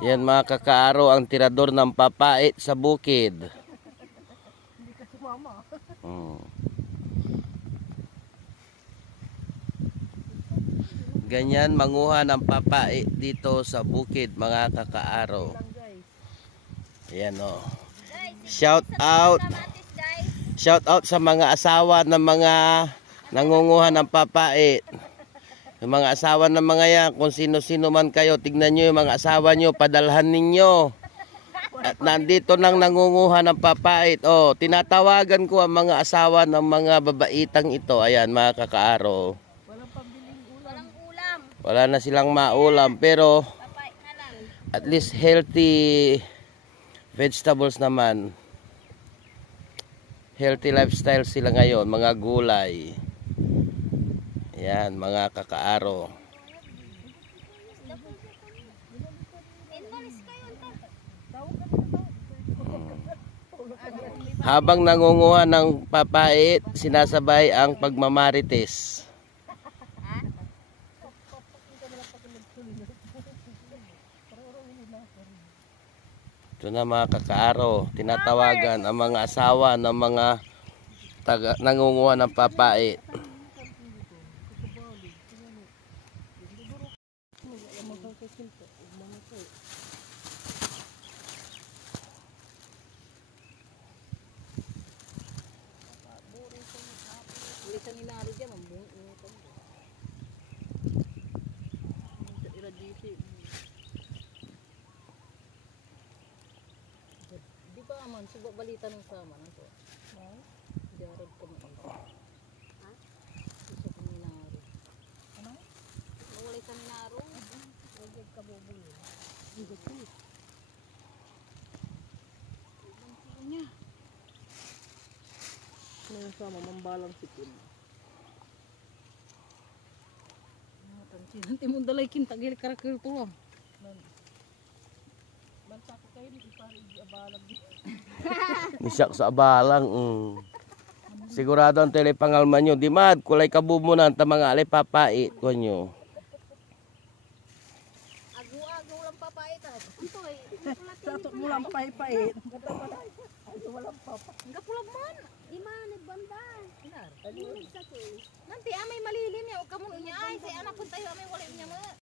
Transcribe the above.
Yan mga kakaaro, ang tirador ng papait sa bukid. Ganyan manguha ng papait dito sa bukid mga kakaaro. Ayan o. Shout out. Shout out sa mga asawa ng mga nangunguha ng papait. Yung mga asawa ng mga yan, kung sino-sino man kayo, tignan nyo yung mga asawa nyo, padalhan ninyo. At nandito nang nangunguha ng papait. Oh, tinatawagan ko ang mga asawa ng mga babaitang ito. Ayan, mga kakaaro. Walang ulam. Wala na silang maulam, pero Papait na lang. at least healthy vegetables naman. Healthy lifestyle sila ngayon, mga gulay. Ayan, mga kakaaro. Habang nangunguha ng papait, sinasabay ang pagmamarites. Ito na mga kakaaro, tinatawagan ang mga asawa ng mga nangunguha ng papait. Di ba aman, suba balita ng sama na to. Jarod ko man. Ha? Gusto ko minaro. Ano? Nawalay sa minaro. Huwag ka bubulo. Hindi ko. Ibang niya. Ngayon sama, mambalang sitin. Nanti mo dalay kintagil karakil to lang. Bansa ko kayo, hindi pa abalang dito. Nisak sa abalang. Sigurado ang telepangalman nyo. Di mad, kulay kabumunan ta mga alay papait ko nyo. Agu-agu lang papait. Ito ay. Sato mo lang pait-pait. Ito walang papa. Enggak pulang man. Di mana banda? Benar. Nanti amay malilim ya kamu nya ay say anak pun tayo amay wala niya mo.